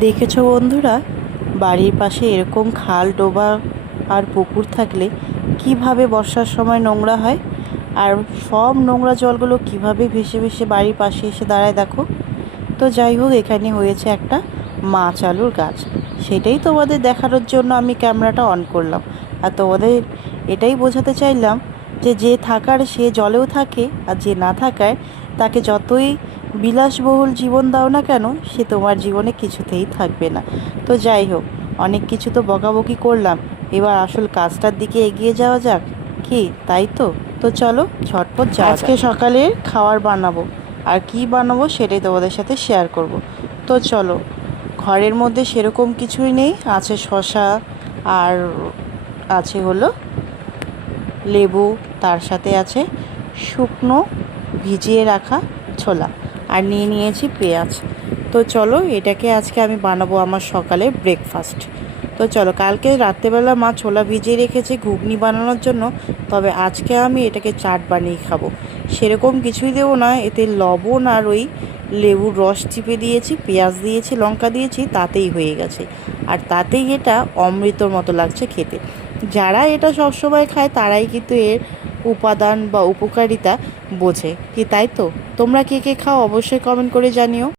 দেখেছ বন্ধুরা? বাড়ির পাশে এরকম খাল, ডোবা আর পুকুর থাকলে কীভাবে বর্ষার সময় নোংরা হয়? আর সব নোংরা জলগুলো কীভাবে ভেসে ভেসে বাড়ির পাশে এসে দাঁড়ায় দেখো? তো যাই হোক, এখানে হয়েছে একটা মাছ আলুর গাছ। সেটাই তোমাদের দেখানোর জন্য আমি ক্যামেরাটা অন করলাম। আর তোমাদের এটাই বোঝাতে চাইলাম যে যে থাকার সে জলেও থাকে আর যে না থাকায় তাকে যতই বিলাসবহুল জীবন দাও না কেন সে তোমার জীবনে কিছুতেই থাকবে না। তো যাই হোক অনেক কিছু তো বকাবকি করলাম। এবার আসল কাজটার দিকে এগিয়ে যাওয়া যাক। কি তাই তো? তো চলো ঝটপট যা আজকে সকালে খাবার বানাবো। আর কি বানাবো সেটাই তোমাদের সাথে শেয়ার করব। তো চলো ঘরের মধ্যে সেরকম কিছুই নেই। আছে শশা আর আছে হলো লেবু তার সাথে আছে শুকনো ভিজিয়ে রাখা ছোলা। আর নিয়ে নিয়েছি পেঁয়াজ। তো চলো, এটাকে আজকে আমি বানাবো আমার সকালে ব্রেকফাস্ট তো চলো, কালকে রাত্রেবেলা মা ছোলা ভিজিয়ে রেখেছে ঘুগনি বানানোর জন্য, তবে আজকে আমি এটাকে চাট বানিয়ে খাব। সেরকম কিছুই দেবো না, এতে লবণ আর ওই লেবুর রস চিপে দিয়েছি, পেঁয়াজ দিয়েছি, লঙ্কা দিয়েছি, তাতেই হয়ে গেছে। আর তাতেই এটা অমৃতর মতো লাগছে খেতে। যারা এটা সবসময় খায়, তারাই কিন্তু এর উপাদান বা উপকারিতা বোঝে। কি তাই তো? তোমরা কে কে খাও অবশ্যই কমেন্ট করে জানিও।